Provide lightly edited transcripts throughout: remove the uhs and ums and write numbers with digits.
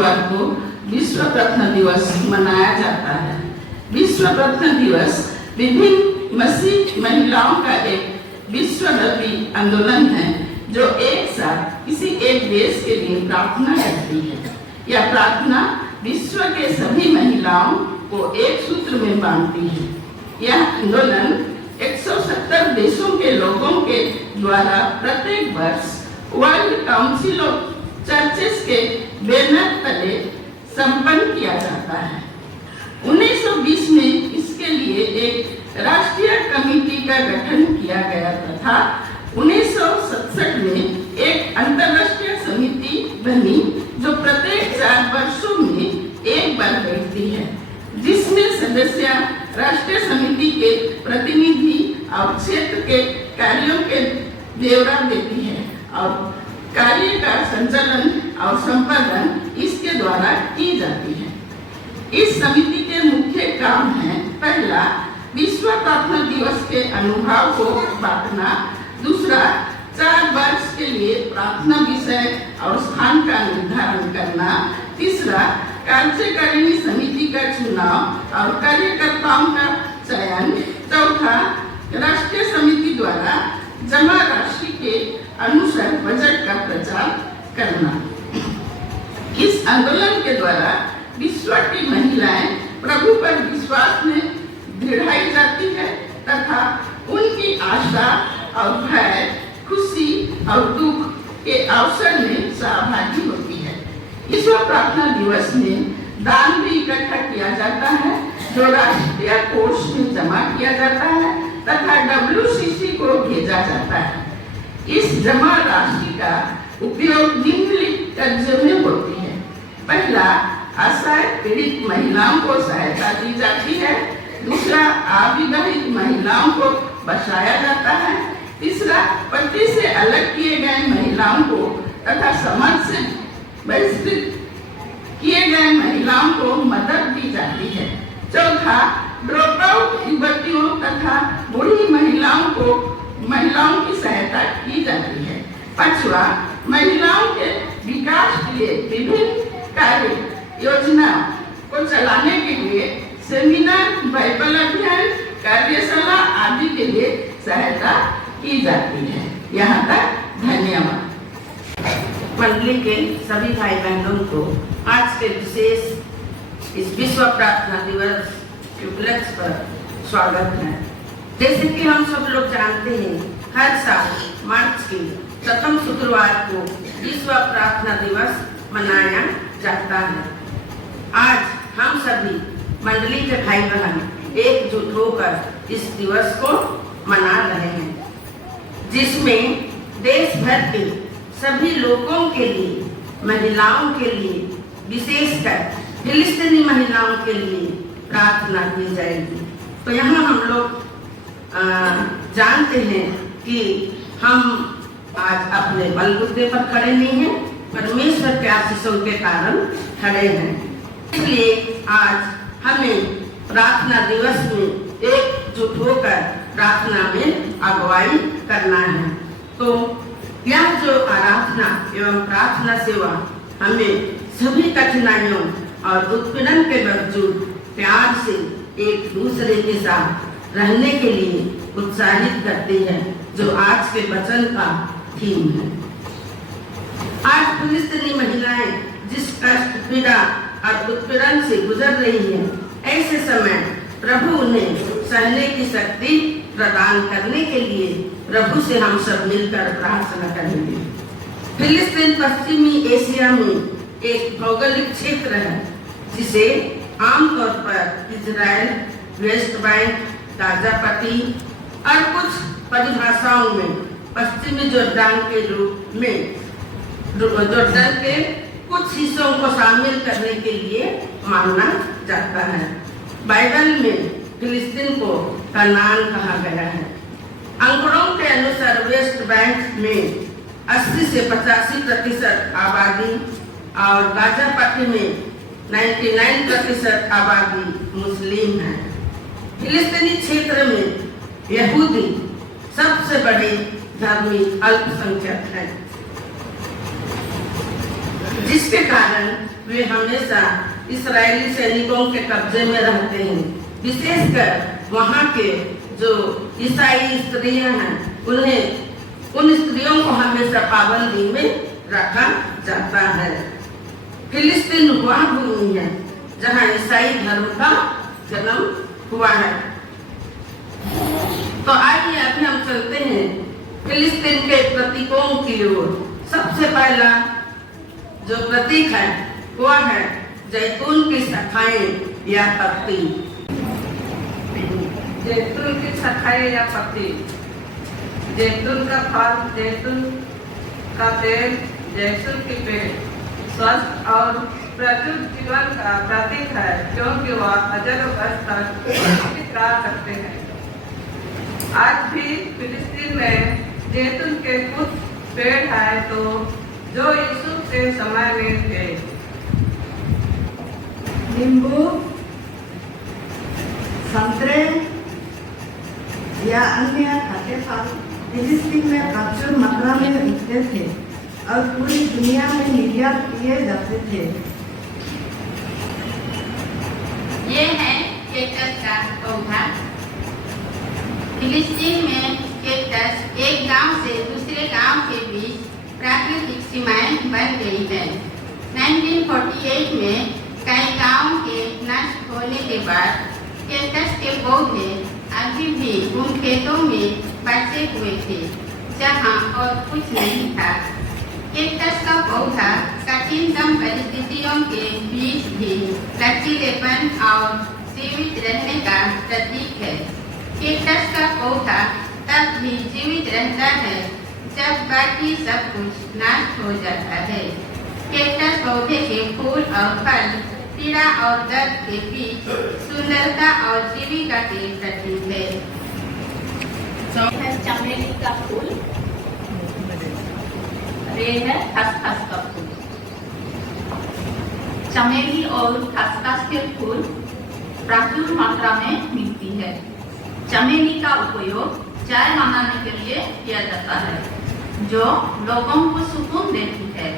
शुक्रवार को विश्व प्रत्न दिवस मनाया जाता है। विश्व प्रत्न दिवस विभिन्न मसीह महिलाओं का एक विश्वव्यापी आंदोलन है जो एक साथ किसी एक देश के लिए प्रार्थना करती है। यह प्रार्थना विश्व के सभी महिलाओं को एक सूत्र में बांधती है। यह आंदोलन 170 देशों के लोगों के द्वारा प्रत्येक वर्ष वर्ल्ड काउंसिल ऑफ चर्चेस के बैनर तले संपन्न किया जाता है। 1920 में इसके लिए एक राष्ट्रीय कमेटी का गठन किया गया तथा 1967 में एक अंतर्राष्ट्रीय समिति बनी जो प्रत्येक 4 वर्षों में एक बार बैठती है, जिसमें सदस्य राष्ट्रीय समिति के प्रतिनिधि और क्षेत्र के कार्यों के ब्यौरा देती है और कार्य का संचालन और संपादन इसके द्वारा की जाती है। इस समिति के मुख्य काम है: पहला, विश्व प्रार्थना दिवस के अनुभव को बांटना, दूसरा, 4 वर्ष के लिए प्रार्थना विषय और स्थान का निर्धारण करना, तीसरा, कार्यकारिणी समिति का चुनाव और कार्यकर्ताओं का चयन, चौथा, राष्ट्रीय समिति द्वारा जमा राशि के अनुसार बजट का प्रचार करना। इस आंदोलन के द्वारा विश्व की महिलाएं प्रभु पर विश्वास में दृढ़ाई जाती है तथा उनकी आशा और भय, खुशी और दुख के अवसर में सहभागी होती है। विश्व प्रार्थना दिवस में दान भी इकट्ठा किया जाता है जो राष्ट्रीय कोष में जमा किया जाता है तथा WCC को भेजा जाता है। इस जमा राशि का उपयोग निम्नलिखित कार्यों में होती है। पहला, असहाय पीड़ित महिलाओं को सहायता दी जाती है। दूसरा, अविवाहित महिलाओं को बचाया जाता है। तीसरा, पति से अलग किए गए महिलाओं को तथा समाज से बहिष्कृत किए गए महिलाओं को मदद दी जाती है। चौथा, ड्रॉप आउट युवतियों तथा बूढ़ी महिलाओं की सहायता की जाती है। पांचवा, महिलाओं के विकास के लिए विभिन्न कार्य योजना को चलाने के लिए सेमिनार, बाइबल अध्ययन, कार्यशाला आदि के लिए सहायता की जाती है। यहाँ तक धन्यवाद। मंडली के सभी भाई बहनों को आज के विशेष इस विश्व प्रार्थना दिवस के उपलक्ष्य पर स्वागत है। जैसे कि हम सब लोग जानते हैं, हर साल मार्च के प्रथम शुक्रवार को विश्व प्रार्थना दिवस मनाया जाता है। आज हम सभी मंडली के भाई बहन एकजुट होकर इस दिवस को मना रहे हैं, जिसमें देश भर के सभी लोगों के लिए, महिलाओं के लिए, विशेषकर फिलिस्तीनी महिलाओं के लिए प्रार्थना की जाएगी। तो यहाँ हम लोग जानते हैं कि हम आज अपने बलबूते पर खड़े नहीं हैं, परमेश्वर के आशीषों के कारण खड़े हैं। इसलिए आज हमें प्रार्थना दिवस में एकजुट होकर प्रार्थना में अगुवाई करना है। तो यह जो आराधना एवं प्रार्थना सेवा हमें सभी कठिनाइयों और उत्पीड़न के बावजूद प्यार से एक दूसरे के साथ रहने के लिए उत्साहित करती है, जो आज के वचन का थीम है। आज फिलिस्तीनी महिलाएं जिस कष्ट, पीड़ा और उत्पीड़न से गुजर रही हैं, ऐसे समय प्रभु उन्हें सहने की शक्ति प्रदान करने के लिए प्रभु से हम सब मिलकर प्रार्थना करेंगे। फिलिस्तीन पश्चिमी एशिया में एक भौगोलिक क्षेत्र है जिसे आमतौर पर इजराइल, वेस्ट बैंक, गाजा पट्टी और कुछ परिभाषाओं में पश्चिमी जॉर्डन के रूप में जॉर्डन के कुछ हिस्सों को शामिल करने के लिए माना जाता है। बाइबल में फिलिस्तीन को कनान कहा गया है। आंकड़ों के अनुसार वेस्ट बैंक में 80 से 85% आबादी और गाजा पट्टी में 99% आबादी मुस्लिम है। फिलिस्तीनी क्षेत्र में यहूदी सबसे बड़े धार्मिक अल्पसंख्यक है, जिसके कारण वे हमेशा इस्राएली सैनिकों के कब्जे में रहते हैं। विशेषकर वहाँ के जो ईसाई स्त्रियां हैं, उन स्त्रियों को हमेशा पाबंदी में रखा जाता है। फिलिस्तीन वह भूमि है जहाँ ईसाई धर्म का जन्म हुआ है। तो आइए अभी हम चलते हैं फिलिस्तीन के प्रतीकों की ओर। सबसे पहला जो प्रतीक है वह है जैतून की शाखाएं या पत्ती। जैतून की शाखाएं या पत्ती, जैतून का फल, जैतून का तेल, जैतून की पेड़ स्वस्थ और प्रचुर जीवन का प्रतीक है, क्योंकि वह हजारों वर्ष तक जीवित रह सकते हैं। आज भी फिलिस्तीन में जैतून के कुछ पेड़ हैं तो जो यीशु के समय में थे। नींबू, संतरे या अन्य खट्टे फल फिलिस्तीन में प्रचुर मात्रा में उगते थे और पूरी दुनिया में निर्यात किए जाते थे। ये है कैक्टस का पौधा। फिलिस्तीन में कैक्टस एक गांव से दूसरे गांव के बीच प्राकृतिक सीमाएं बन गई है। 1948 में कई गांव के नष्ट होने के बाद कैक्टस के पौधे अभी भी उन खेतों में बचे हुए थे जहां और कुछ नहीं था। कैक्टस का पौधा कठिनतम परिस्थितियों के बीच भी लचीलेपन और जीवित रहने का प्रतीक है। कैक्टस का पौधा तब भी जीवित रहता है जब बाकी सब कुछ नष्ट हो जाता है। कैक्टस पौधे के फूल और फल पीड़ा और दर्द के बीच सुंदरता और जीविका के प्रतीक है। चमेली का फूल, ये है खसखस का फूल। चमेली और खसखस के फूल प्रचुर मात्रा में मिलती है। चमेली का उपयोग चाय बनाने के लिए किया जाता है, जो लोगों को सुकून देती है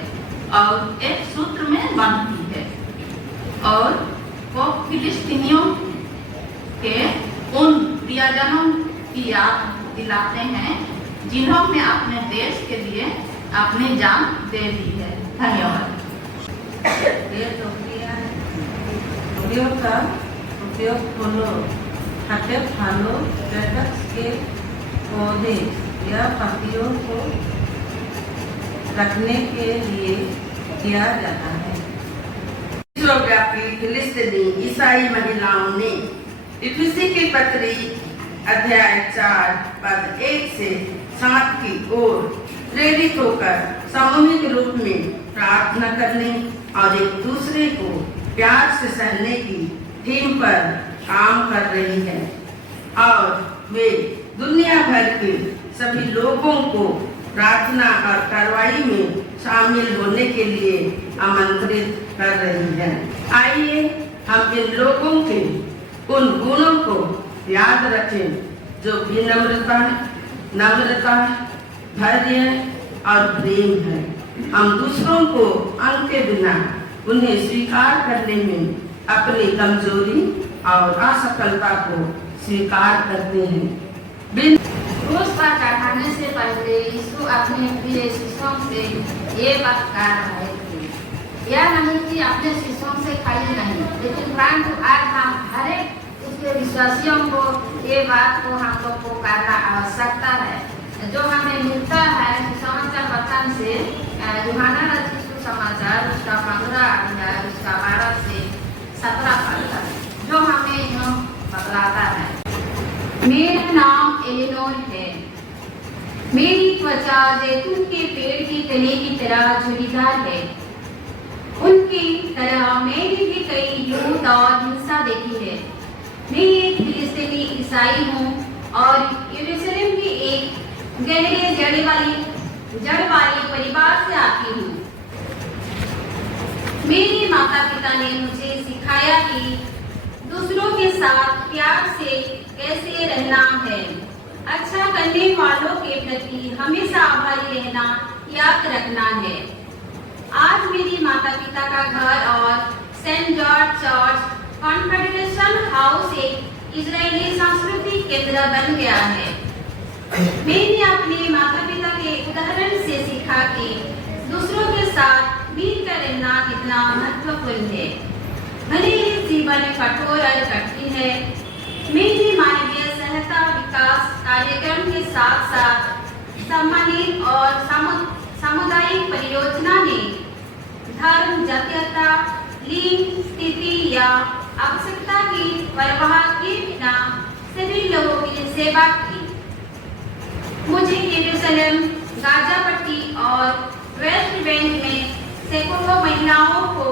और एक सूत्र में बांधती है, और वो फिलिस्तीनियों के उन प्रियजनों की याद दिलाते हैं जिन्होंने अपने देश के लिए अपनी जान दे दी है। धन्यवाद। ये टोकरियां हैं। टोकरियों का उपयोग फूलों, खट्टे फलों, कैक्टस के पौधे या पत्तियों को रखने के लिए किया जाता है। विश्वव्यापी फिलिस्तीनी ईसाई महिलाओं ने इफिसी की पत्री अध्याय 4 पद 1 से 7 की ओर प्रेरित होकर सामूहिक रूप में प्रार्थना करने और एक दूसरे को प्यार से सहने की थीम पर काम कर रही है, और वे दुनिया भर के सभी लोगों को प्रार्थना और कार्रवाई में शामिल होने के लिए आमंत्रित कर रही है। आइए हम इन लोगों के उन गुणों को याद रखें जो विनम्रता, नम्रता, धैर्य और प्रेम है। हम दूसरों को अंक के बिना उन्हें स्वीकार करने में अपनी कमजोरी और असफलता को स्वीकार करते हैं। क्रूस पर चढ़ाने से पहले यीशु अपने प्रिय शिष्यों से ये बात कह रहे थे। यह नहीं कि अपने शिष्यों से खाली नहीं, लेकिन परंतु आज हम हर एक उसके विश्वासियों को ये बात को हम लोग को करना आवश्यकता है, जो हमें मिलता है सुसमाचार वचन से। यूहन्ना रचित सुसमाचार उसका 15 अध्याय उसका 12 से 17 पद तक, जो हमें यूं बतलाता है। मेरा नाम एलिनोर है। मेरी त्वचा जैतून के पेड़ की तने की तरह झुर्रीदार है। उनकी तरह मैंने भी कई युद्ध और हिंसा देखी है। मैं एक फिलिस्तीनी ईसाई हूँ और यरूशलेम की एक गहरे जड़ वाले परिवार से आती हूँ। मेरे माता पिता ने मुझे सिखाया कि दूसरों के साथ प्यार से कैसे रहना है। अच्छा करने वालों के प्रति हमेशा आभारी रहना याद रखना है। आज मेरी माता पिता का घर और Saint George church confederation house एक इजरायली सांस्कृतिक केंद्र बन गया है। मैंने अपने माता पिता के उदाहरण से सीखा कि दूसरों के साथ मिलकर रहना कितना महत्वपूर्ण है। भले ही जीवन कठोर और कठिन है, मेरी मानवीय सहायता विकास कार्यक्रम के साथ साथ सम्मानित और सामुदायिक परियोजना ने धर्म, जातीयता, लिंग, स्थिति या आवश्यकता की परवाह किए बिना सभी लोगों की सेवा की। मुझे यरूशलेम, गाजा पट्टी और वेस्ट बैंक में सैकड़ों महिलाओं को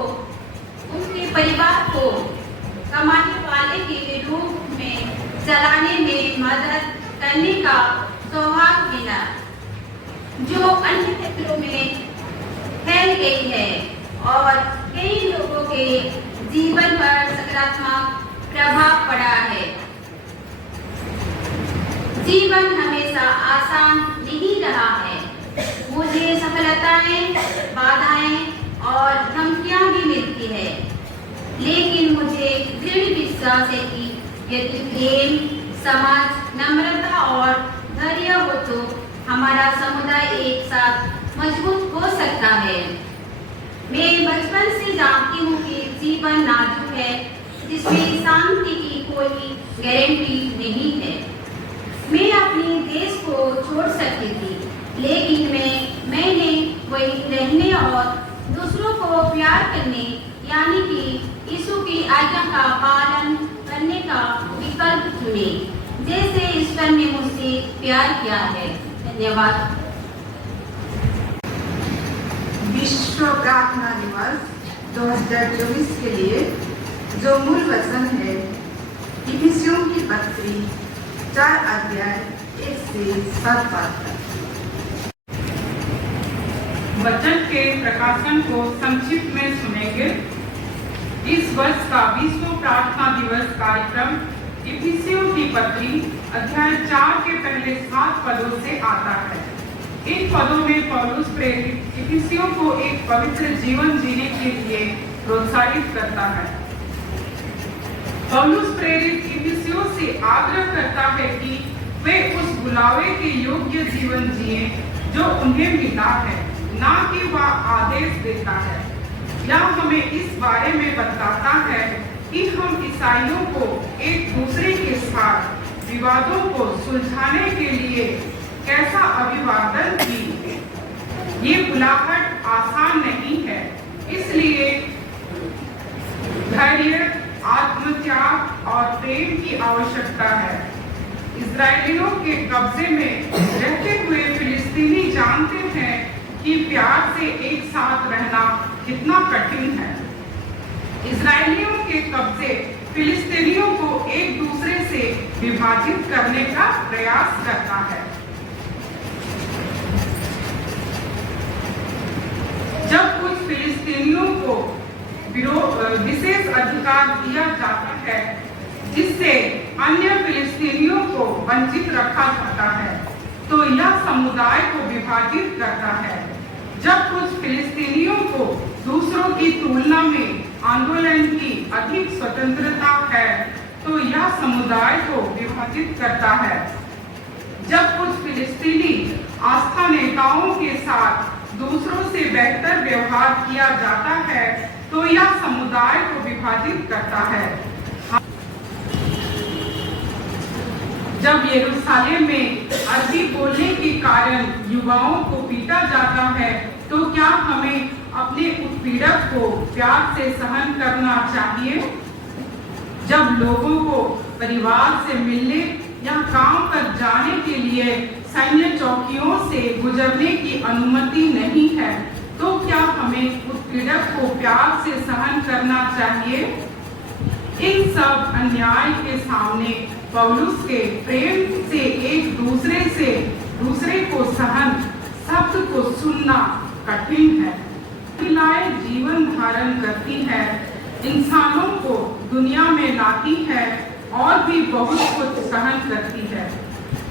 उनके परिवार को कमाने वाले के रूप में चलाने में मदद करने का सौभाग्य मिला, जो अन्य क्षेत्रों में फैल गई है और कई लोगों के जीवन पर सकारात्मक प्रभाव पड़ा है। जीवन हमेशा आसान नहीं रहा है। मुझे सफलताएं, बाधाएं और धमकियां भी मिलती है, लेकिन मुझे दृढ़ विश्वास है कि यदि प्रेम, समझ, नम्रता और धैर्य हो तो हमारा समुदाय एक साथ मजबूत हो सकता है। मैं बचपन से जानती हूँ कि जीवन नाजुक है, जिसमें शांति की कोई गारंटी नहीं है। मैं अपने देश को छोड़ सकती थी, लेकिन मैंने वही रहने और दूसरों को प्यार करने यानी कि यीशु की आज्ञा का पालन करने का विकल्प चुने, जैसे ईश्वर ने मुझसे प्यार किया है। धन्यवाद। विश्व प्रार्थना दिवस 2024 के लिए जो मूल वचन है इफिसियों की पत्री 4 अध्याय 1 से 7 पद तक। वचन के प्रकाशन को संक्षिप्त में सुनेंगे। इस वर्ष का विश्व प्रार्थना दिवस कार्यक्रम इफिसियों की पत्री अध्याय 4 के पहले 7 पदों से आता है। इन पदों में पौलुस प्रेरित इफिसियों को एक पवित्र जीवन जीने के लिए प्रोत्साहित करता है। पौलुस प्रेरित इफिसियों से आग्रह करता है कि वे उस बुलावे के योग्य जीवन जिए जो उन्हें मिला है, ना कि वह आदेश देता है या हमें इस बारे में बताता है कि हम ईसाइयों को एक दूसरे के साथ विवादों को सुलझाने के लिए कैसा अभिवादन की। ये बुलाहट आसान नहीं है, इसलिए धैर्य, आत्मत्याग और प्रेम की आवश्यकता है। इजरायलियों के कब्जे में रहते हुए फिलिस्तीनी जानते हैं कि प्यार से एक साथ रहना कितना कठिन है। इजरायलियों के कब्जे फिलिस्तीनियों को एक दूसरे से विभाजित करने का प्रयास करता है। जब कुछ फिलिस्तीनियों को विशेष अधिकार दिया जाता है जिससे अन्य फिलिस्तीनियों को वंचित रखा जाता है, तो यह समुदाय को विभाजित करता है। जब कुछ फिलिस्तीनियों को दूसरों की तुलना में आंदोलन की अधिक स्वतंत्रता है, तो यह समुदाय को विभाजित करता है। जब कुछ फिलिस्तीनी आस्था नेताओं के साथ दूसरों से बेहतर व्यवहार किया जाता है, तो यह समुदाय को विभाजित करता है। जब यरूशलेम में अरबी बोलने के कारण युवाओं को पीटा जाता है, तो क्या हमें अपने उत्पीड़क को प्यार से सहन करना चाहिए? जब लोगों को परिवार से मिलने या काम पर जाने के लिए सैन्य चौकियों से गुजरने की अनुमति नहीं है, तो क्या हमें उत्पीड़क को प्यार से सहन करना चाहिए? इन सब अन्याय के सामने पौलुस के प्रेम से एक दूसरे को सहन शब्द को सुनना कठिन है। महिलाएं जीवन धारण करती है, इंसानों को दुनिया में लाती है और भी बहुत कुछ सहन करती है।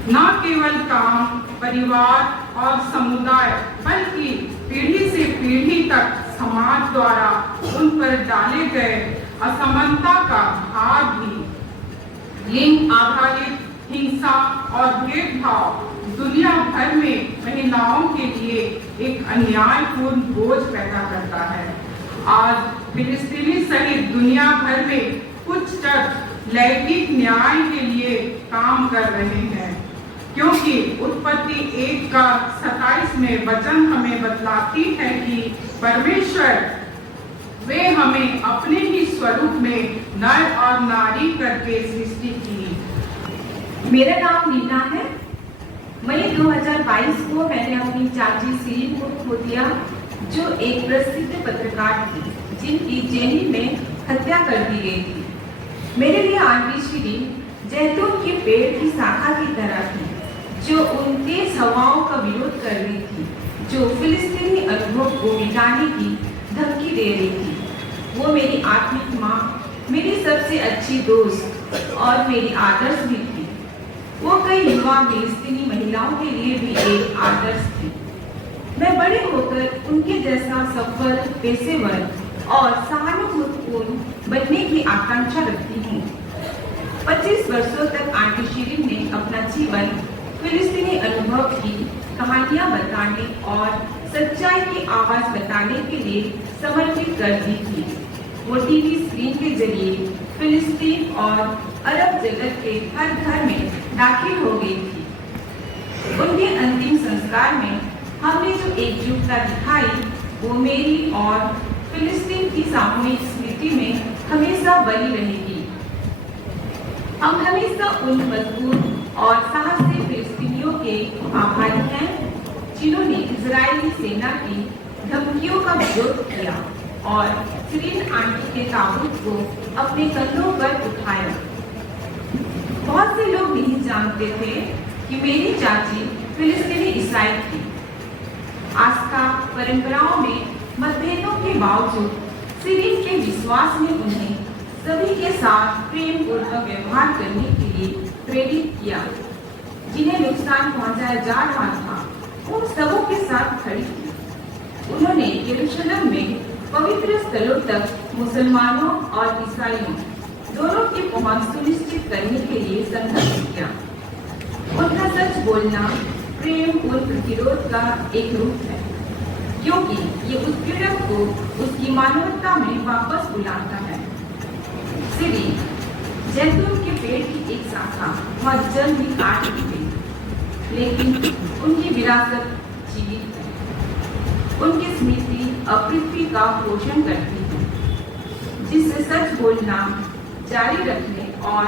न केवल काम, परिवार और समुदाय बल्कि पीढ़ी से पीढ़ी तक समाज द्वारा उन पर डाले गए असमानता का भार भी। लिंग आधारित हिंसा और भेदभाव दुनिया भर में महिलाओं के लिए एक अन्यायपूर्ण बोझ पैदा करता है। आज फिलिस्तीनी सहित दुनिया भर में कुछ चर्च लैंगिक न्याय के लिए काम कर रहे हैं, क्योंकि उत्पत्ति 1:27 में वचन हमें बतलाती है कि परमेश्वर वे हमें अपने ही स्वरूप में नर और नारी करके सृष्टि की। मेरा नाम नीना है। मई 2022 को मैंने अपनी चाची सीरीन को खो दिया, जो एक प्रसिद्ध पत्रकार थी, जिनकी जेनी में हत्या कर दी गई थी। मेरे लिए आंटी सीरीन जैतून के पेड़ की शाखा की तरह थी, जो उन तेज हवाओं का विरोध कर रही थी, जो फिलिस्तीनी अनुभव को मिटाने की धमकी दे रही थी। वो मेरी आत्मिक माँ, मेरी सबसे अच्छी दोस्त और मेरी आदर्श भी थी। वो कई युवा फिलिस्तीनी महिलाओं के लिए भी एक आदर्श थी। मैं बड़े होकर उनके जैसा सफल, पेशेवर और सहानुभूतिपूर्ण बनने की आकांक्षा रखती हूँ। 25 वर्षों तक आंटी शीरीन ने अपना जीवन फिलिस्तीनी अनुभव की कहानियां बताने और सच्चाई की आवाज बताने के लिए समर्पित कर दी थी। वो टीवी स्क्रीन के जरिए फिलिस्तीन और अरब जगत के हर घर में दाखिल हो गई थी। उनके अंतिम संस्कार में हमने जो एकजुटता दिखाई, वो मेरी और फिलिस्तीन की सामूहिक स्मृति में हमेशा बनी रहेगी। हम हमेशा उन मजबूत और साहसी फिलिस्तीनियों के आभारी हैं, जिन्होंने इजरायली सेना की धमकियों का विरोध किया और सीरीन आंटी के ताबूत को अपने कंधों पर उठाया। बहुत से लोग नहीं जानते थे कि मेरी चाची फिलिस्तीनी ईसाई थी। आस्था परंपराओं में मतभेदों के बावजूद सीरीन के विश्वास ने उन्हें सभी के साथ प्रेम पूर्वक व्यवहार करने के लिए प्रेरित किया। जिन्हें नुकसान पहुंचाया जा रहा था, उन सबों के साथ खड़ी थी। उन्होंने यरूशलेम में पवित्र स्थलों तक मुसलमानों और ईसाइयों दोनों की पहुंच सुनिश्चित करने के लिए संघर्ष किया। उनका सच बोलना प्रेम और प्रतिरोध का एक रूप है, क्योंकि ये उत्पीड़क को उसकी मानवता में वापस बुलाता है। सीरीन जैतून के पेड़ की एक शाखा बहुत जल्द ही काट दी गई, लेकिन उनकी विरासत जीवित है। उनकी स्मृति पृथ्वी का पोषण करती है, जिससे सच बोलना जारी रखने और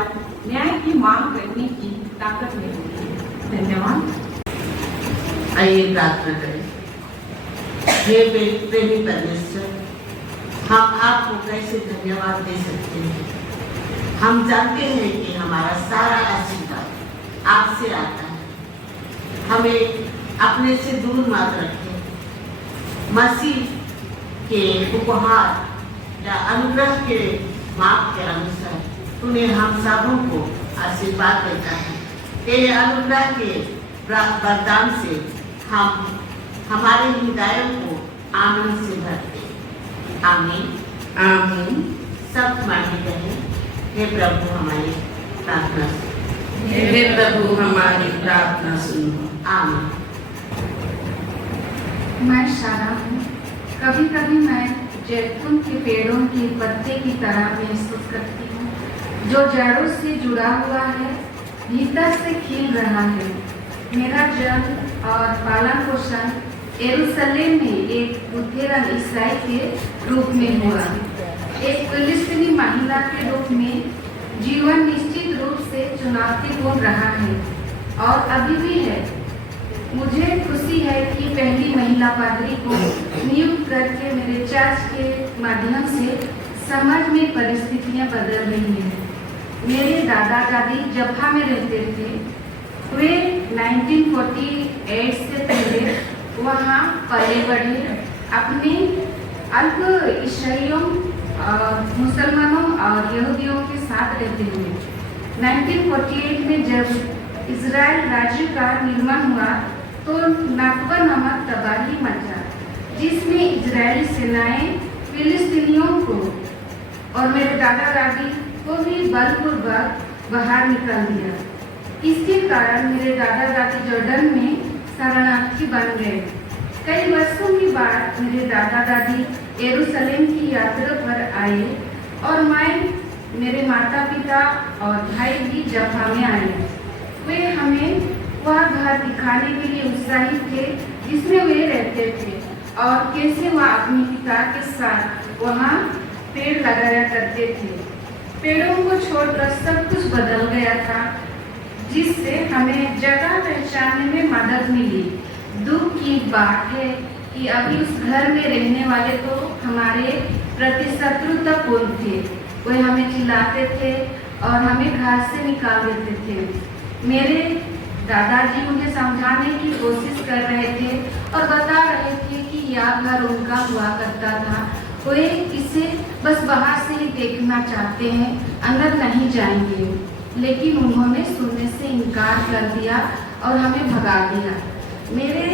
न्याय की मांग करने की ताकत मिलती है। धन्यवाद। आइए प्रार्थना करें। हे प्रेमी परमेश्वर, हम आपको कैसे धन्यवाद दे सकते हैं। हम जानते हैं कि हमारा सारा आशीर्वाद आपसे आता है। हमें अपने से दूर मत रखें। मसीह के उपहार या अनुग्रह के माप के अनुसार उन्हें हम सबों को आशीर्वाद देता है। तेरे अनुग्रह के वरदान से हम हमारे हृदयों को आनंद से भरते। आमीन आमीन। सब मानी रहे। हे प्रभु हमारी प्रार्थना सुनो। हे प्रभु हमारी प्रार्थना सुनो। आमीन। मैं शारा हूँ। कभी कभी मैं जैतून के पेड़ों के पत्ते की तरह महसूस करती हूँ, जो जड़ों से जुड़ा हुआ है, भीतर से खिल रहा है। मेरा जन्म और पालन पोषण यरूशलेम में एक लुथेरन ईसाई के रूप में हुआ। एक फिलिस्तीनी महिला के रूप में जीवन निश्चित रूप से चुनौतीपूर्ण रहा है और अभी भी है। मुझे खुशी है कि पहली महिला पादरी को नियुक्त करके मेरे चर्च के माध्यम से समाज में परिस्थितियां बदल रही हैं। मेरे दादा दादी जब्हा में रहते थे। वे 1948 से पहले वहाँ पले बढ़े। अपने अल्प ईसाइयों, मुसलमानों और यहूदियों के साथ रहते हुए 1948 में जब इजराइल राज्य का निर्माण हुआ तो नकबा नामक तबाही मचा, जिसमें इजरायली सेनाएं फिलिस्तीनियों को और मेरे दादा दादी को भी बलपूर्वक बाहर निकाल दिया। इसके कारण मेरे दादा दादी जॉर्डन में शरणार्थी बन गए। कई वर्षों के बाद मेरे दादा दादी यरूशलेम की यात्रा पर आए और मेरे माता पिता और भाई भी जफा में आए। वे हमें वह घर दिखाने के लिए उत्साहित थे जिसमें वे रहते थे और कैसे वह अपने पिता के साथ वहाँ पेड़ लगाया करते थे। पेड़ों को छोड़कर सब कुछ बदल गया था, जिससे हमें जगह पहचानने में मदद मिली। दुख की बात है कि अभी उस घर में रहने वाले तो हमारे प्रति शत्रुतापूर्ण थे। वे हमें चिल्लाते थे और हमें घर से निकाल देते थे। मेरे दादाजी मुझे समझाने की कोशिश कर रहे थे और बता रहे थे कि यह घर उनका हुआ करता था, वे इसे बस बाहर से ही देखना चाहते हैं, अंदर नहीं जाएंगे। लेकिन उन्होंने सुनने से इनकार कर दिया और हमें भगा दिया। मेरे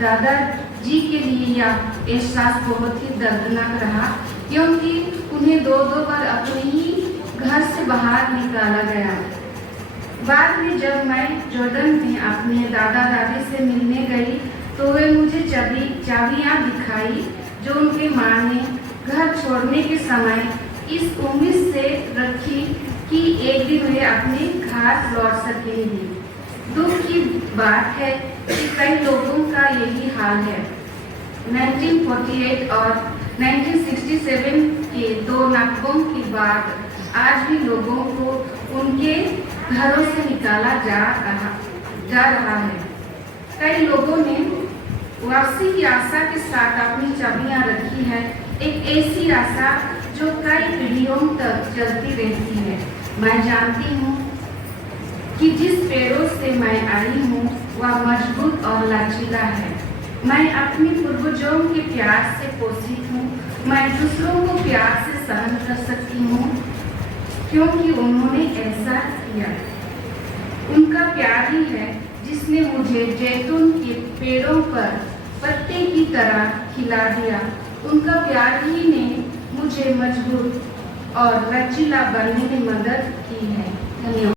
दादाजी के लिए यह एहसास बहुत ही दर्दनाक रहा, क्योंकि उन्हें दो बार अपने ही घर से बाहर निकाला गया। बाद में जब मैं जॉर्डन में अपने दादा दादी से मिलने गई तो वे मुझे चाबियां दिखाई जो उनके माँ ने घर छोड़ने के समय इस उम्मीद से रखी कि एक दिन वे अपने घर लौट सकेंगी। दुख की बात है कि कई लोगों का यही हाल है। 1948 और 1967 के दो नकबों के बाद आज भी लोगों को उनके घरों से निकाला जा रहा है। कई लोगों ने वापसी की आशा के साथ अपनी चाबियां रखी है, एक ऐसी आशा जो कई पीढ़ियों तक चलती रहती है। मैं जानती हूँ कि जिस पेड़ों से मैं आई हूँ वह मजबूत और लचीला है। मैं अपने पूर्वजों के प्यार से पोषित हूँ। मैं दूसरों को प्यार से सहन कर सकती हूँ क्योंकि उन्होंने ऐसा किया। उनका प्यार ही है जिसने मुझे जैतून के पेड़ों पर पत्ते की तरह खिला दिया। उनका प्यार ही ने मुझे मजबूत और लचीला बनने में मदद की है। धन्यवाद।